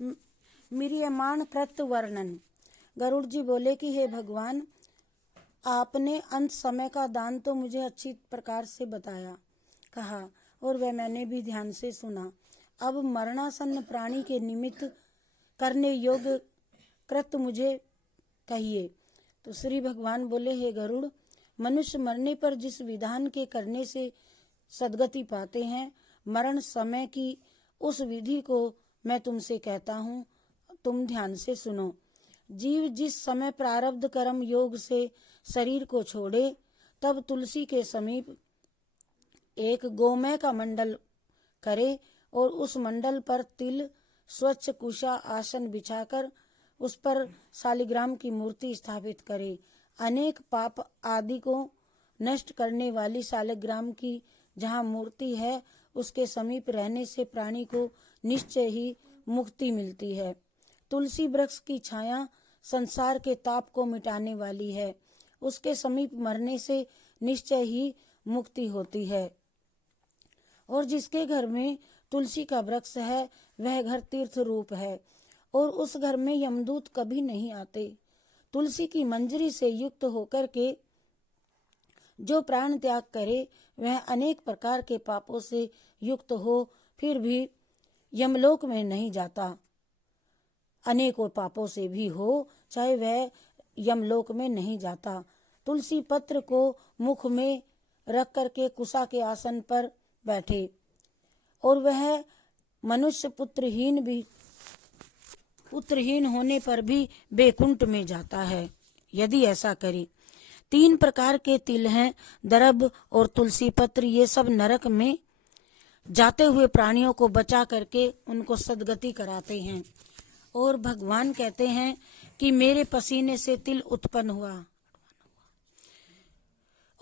मिरियमाण कृत वर्णन। गरुड़ जी बोले कि हे भगवान, आपने अंत समय का दान तो मुझे अच्छी प्रकार से बताया, कहा, और वह मैंने भी ध्यान से सुना। अब मरणासन्न प्राणी के निमित्त करने योग्य कृत मुझे कहिए। तो श्री भगवान बोले, हे गरुड़, मनुष्य मरने पर जिस विधान के करने से सद्गति पाते हैं, मरण समय की उस विधि को मैं तुमसे कहता हूँ, तुम ध्यान से सुनो। जीव जिस समय प्रारब्ध कर्म योग से शरीर को छोड़े, तब तुलसी के समीप एक गोमय का मंडल करे और उस मंडल पर तिल, स्वच्छ कुशा आसन बिछाकर उस पर शालिग्राम की मूर्ति स्थापित करे। अनेक पाप आदि को नष्ट करने वाली शालिग्राम की जहाँ मूर्ति है, उसके समीप रहने से प्राणी को निश्चय ही मुक्ति मिलती है। तुलसी वृक्ष की छाया संसार के ताप को मिटाने वाली है, उसके समीप मरने से निश्चय ही मुक्ति होती है। और जिसके घर में तुलसी का वृक्ष है, वह घर तीर्थ रूप है और उस घर में यमदूत कभी नहीं आते। तुलसी की मंजरी से युक्त होकर के जो प्राण त्याग करे, वह अनेक प्रकार के पापों से युक्त हो फिर भी यमलोक में नहीं जाता। अनेकों पापों से भी हो, चाहे वह यमलोक में नहीं जाता। तुलसी पत्र को मुख में रख करके कुशा के आसन पर बैठे और वह मनुष्य पुत्रहीन होने पर भी बैकुंठ में जाता है, यदि ऐसा करे। 3 प्रकार के तिल हैं, दरब और तुलसी पत्र। ये सब नरक में जाते हुए प्राणियों को बचा करके उनको सद्गति कराते हैं। और भगवान कहते हैं कि मेरे पसीने से तिल उत्पन्न हुआ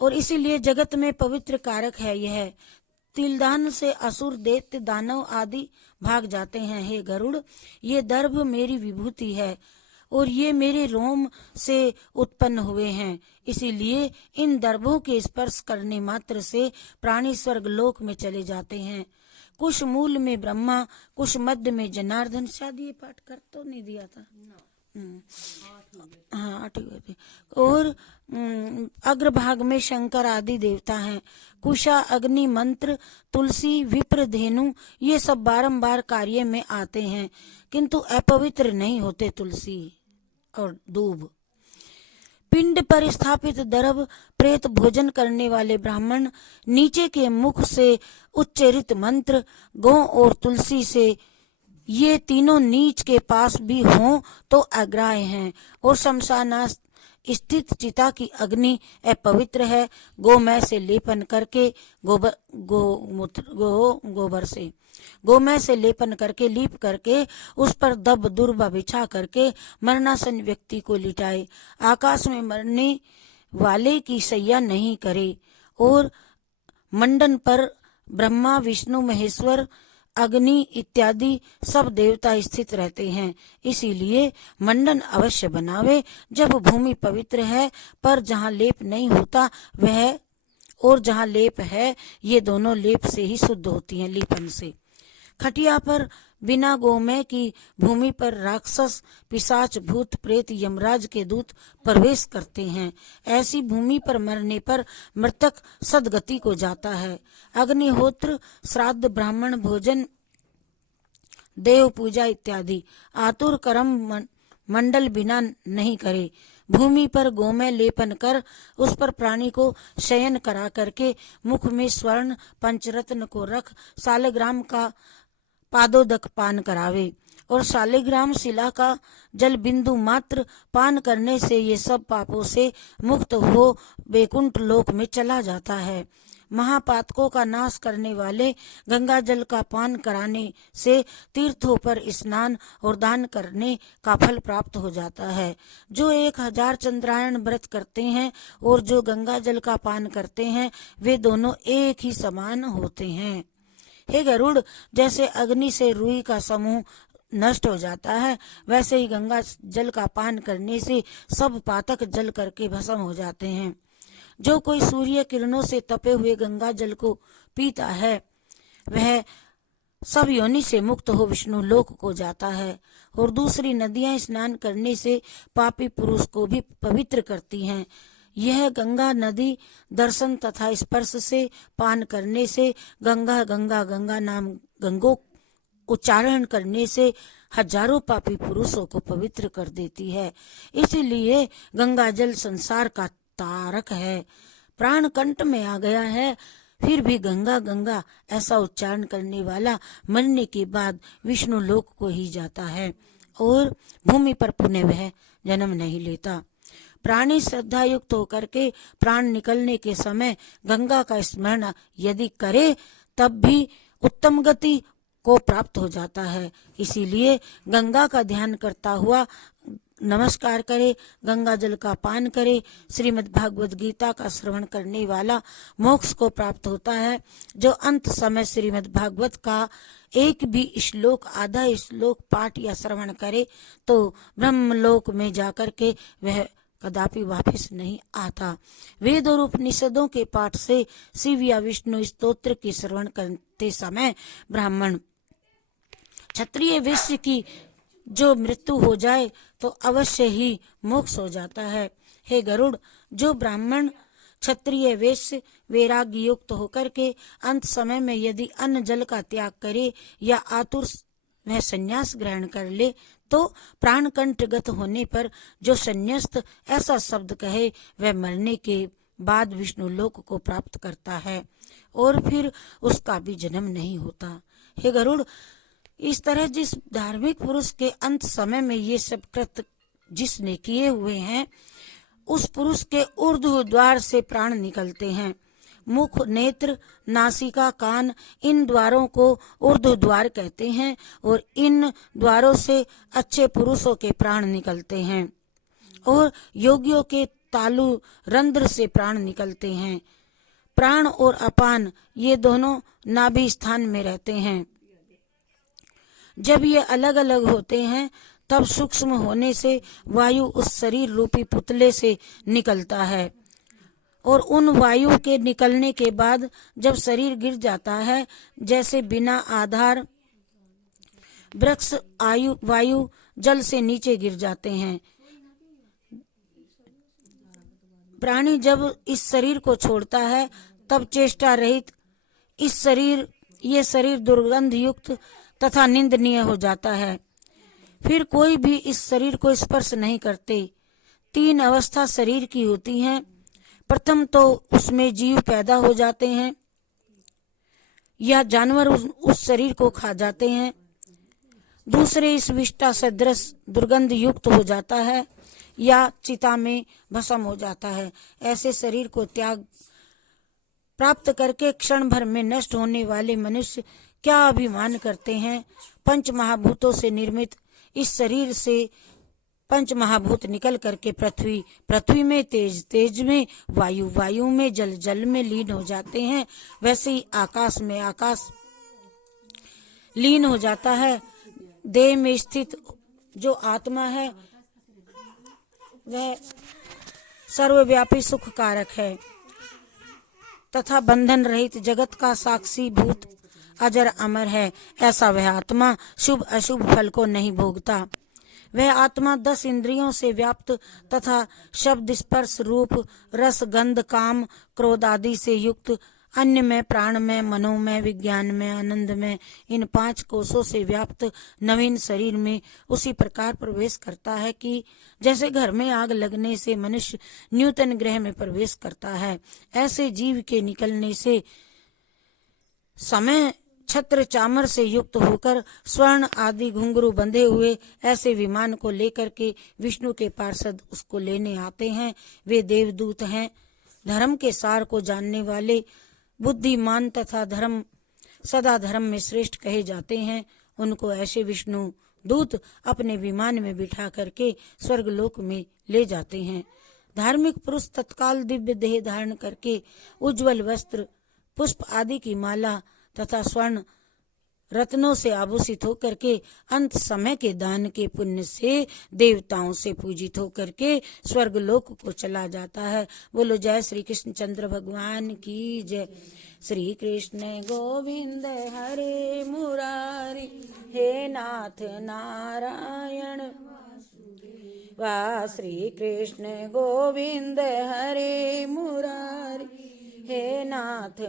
और इसीलिए जगत में पवित्र कारक है यह। तिलदान से असुर, दैत्य, दानव आदि भाग जाते हैं। हे गरुड़, ये दर्भ मेरी विभूति है और ये मेरे रोम से उत्पन्न हुए हैं। इसीलिए इन दर्भों के स्पर्श करने मात्र से प्राणी स्वर्ग लोक में चले जाते हैं। कुश मूल में ब्रह्मा, कुश मध्य में जनार्दन। शायद ये पाठ कर तो नहीं दिया था। हाँ, 8 हुए थे। और अग्रभाग में शंकर आदि देवता हैं। कुशा, अग्नि, मंत्र, तुलसी, विप्र, धेनु, ये सब बारंबार कार्य में आते हैं, किंतु अपवित्र नहीं होते तुलसी और दूब। पिंड पर स्थापित दरब, प्रेत भोजन करने वाले ब्राह्मण, नीचे के मुख से उच्चरित मंत्र, गौ और तुलसी से, ये तीनों नीच के पास भी हों तो अग्राह्य हैं। और शमशानास स्थित चिता की अग्नि अपवित्र है। गोमय से लेपन करके गोमय से लेपन करके लीप करके उस पर दब दुर्बा बिछा करके मरणासन व्यक्ति को लिटाए। आकाश में मरने वाले की शैया नहीं करे। और मंडन पर ब्रह्मा, विष्णु, महेश्वर, अग्नि इत्यादि सब देवता स्थित रहते हैं। इसीलिए मंडन अवश्य बनावे जब भूमि पवित्र है, पर जहाँ लेप नहीं होता वह और जहाँ लेप है, ये दोनों लेप से ही शुद्ध होती हैं, लीपन से। खटिया पर बिना गोमय की भूमि पर राक्षस, पिशाच, भूत, प्रेत, यमराज के दूत प्रवेश करते हैं। ऐसी भूमि पर मरने पर मृतक सद्गति को जाता है। अग्निहोत्र, श्राद्ध, ब्राह्मण भोजन, देव पूजा इत्यादि आतुर कर्म मंडल बिना नहीं करे। भूमि पर गोमय लेपन कर उस पर प्राणी को शयन करा करके मुख में स्वर्ण पंचरत्न को रख शालिग्राम का पादोदक पान करावे। और शालिग्राम शिला का जल बिंदु मात्र पान करने से ये सब पापों से मुक्त हो बैकुंठ लोक में चला जाता है। महापातकों का नाश करने वाले गंगा जल का पान कराने से तीर्थों पर स्नान और दान करने का फल प्राप्त हो जाता है। जो 1000 चंद्रायण व्रत करते हैं और जो गंगा जल का पान करते हैं, वे दोनों एक ही समान होते हैं। हे गरुड़, जैसे अग्नि से रुई का समूह नष्ट हो जाता है, वैसे ही गंगा जल का पान करने से सब पातक जल करके भस्म हो जाते हैं। जो कोई सूर्य किरणों से तपे हुए गंगा जल को पीता है, वह सब योनि से मुक्त हो विष्णु लोक को जाता है। और दूसरी नदियां स्नान करने से पापी पुरुष को भी पवित्र करती हैं। यह गंगा नदी दर्शन तथा स्पर्श से, पान करने से, गंगा गंगा गंगा नाम गंगो उच्चारण करने से हजारों पापी पुरुषों को पवित्र कर देती है। इसीलिए गंगा जल संसार का तारक है। प्राण कंठ में आ गया है, फिर भी गंगा गंगा ऐसा उच्चारण करने वाला मरने के बाद विष्णु लोक को ही जाता है और भूमि पर पुनः वह जन्म नहीं लेता। प्राणी श्रद्धा युक्त होकर के प्राण निकलने के समय गंगा का स्मरण यदि करे तब भी उत्तम गति को प्राप्त हो जाता है। इसीलिए गंगा का ध्यान करता हुआ नमस्कार करे, गंगा जल का पान करे। श्रीमद् भागवत गीता का श्रवण करने वाला मोक्ष को प्राप्त होता है। जो अंत समय श्रीमद् भागवत का एक भी श्लोक, आधा श्लोक पाठ या श्रवण करे तो ब्रह्मलोक में जाकर के वह कदापि वापस नहीं आता। वेद और उपनिषदों के पाठ से शिव या विष्णु स्तोत्र के श्रवण करते समय ब्राह्मण, क्षत्रिय, वैश्य की जो मृत्यु हो जाए तो अवश्य ही मोक्ष हो जाता है। हे गरुड़, जो ब्राह्मण, क्षत्रिय, वैश्य वैराग्य युक्त होकर के अंत समय में यदि अन्न जल का त्याग करे या आतुर वह संन्यास ग्रहण कर ले तो प्राण कंठगत होने पर जो संन्यास्त ऐसा शब्द कहे वह मरने के बाद विष्णु लोक को प्राप्त करता है और फिर उसका भी जन्म नहीं होता। हे गरुड़, इस तरह जिस धार्मिक पुरुष के अंत समय में ये सब कृत्य जिसने किए हुए हैं उस पुरुष के ऊर्ध्व द्वार से प्राण निकलते हैं। मुख, नेत्र, नासिका, कान, इन द्वारों को ऊर्ध्व द्वार कहते हैं और इन द्वारों से अच्छे पुरुषों के प्राण निकलते हैं और योगियों के तालु रंध्र से प्राण निकलते हैं। प्राण और अपान ये दोनों नाभि स्थान में रहते हैं। जब ये अलग अलग होते हैं तब सूक्ष्म होने से वायु उस शरीर रूपी पुतले से निकलता है और उन वायु के निकलने के बाद जब शरीर गिर जाता है, जैसे बिना आधार वृक्ष वायु जल से नीचे गिर जाते हैं, प्राणी जब इस शरीर को छोड़ता है तब चेष्टा रहित ये शरीर दुर्गंध युक्त तथा निंदनीय हो जाता है। फिर कोई भी इस शरीर को स्पर्श नहीं करते। 3 अवस्था शरीर की होती हैं। प्रथम तो उसमें जीव पैदा हो जाते हैं या जानवर उस शरीर को खा जाते हैं। दूसरे इस विष्टा सदृश दुर्गंध युक्त हो जाता है या चिता में भस्म हो जाता है। ऐसे शरीर को त्याग प्राप्त करके क्षण भर में नष्ट होने वाले मनुष्य क्या अभिमान करते हैं। 5 महाभूतों से निर्मित इस शरीर से 5 महाभूत निकल करके पृथ्वी में, तेज में, वायु में, जल में लीन हो जाते हैं। वैसे ही आकाश में आकाश लीन हो जाता है। देह में स्थित जो आत्मा है वह सर्वव्यापी सुख कारक है तथा बंधन रहित जगत का साक्षी भूत अजर अमर है। ऐसा वह आत्मा शुभ अशुभ फल को नहीं भोगता। वह आत्मा 10 इंद्रियों से व्याप्त तथा शब्द, स्पर्श, रूप, रस, गंध, काम, क्रोध आदि से युक्त, अन्य में, प्राण में, मनो में, विज्ञान में, आनंद में, इन 5 कोशों से व्याप्त नवीन शरीर में उसी प्रकार प्रवेश करता है कि जैसे घर में आग लगने से मनुष्य न्यूतन ग्रह में प्रवेश करता है, ऐसे जीव के निकलने से समय छत्र चामर से युक्त होकर स्वर्ण आदि घुंघरू बंधे हुए ऐसे विमान को लेकर के विष्णु के पार्षद उसको लेने आते हैं। वे देवदूत हैं। धर्म के सार को जानने वाले, बुद्धिमान तथा सदा धर्म में श्रेष्ठ कहे जाते हैं। उनको ऐसे विष्णु दूत अपने विमान में बिठा करके स्वर्गलोक में ले जाते हैं। धार्मिक पुरुष तत्काल दिव्य देह धारण करके उज्जवल वस्त्र, पुष्प आदि की माला तथा स्वर्ण रत्नों से आभूषित होकर के अंत समय के दान के पुण्य से देवताओं से पूजित होकर के स्वर्ग लोक को चला जाता है। बोलो जय श्री कृष्ण चंद्र भगवान की जय। श्री कृष्ण गोविंद हरे मुरारी, हे नाथ नारायण वाह। श्री कृष्ण गोविंद हरे मुरारी, हे नाथ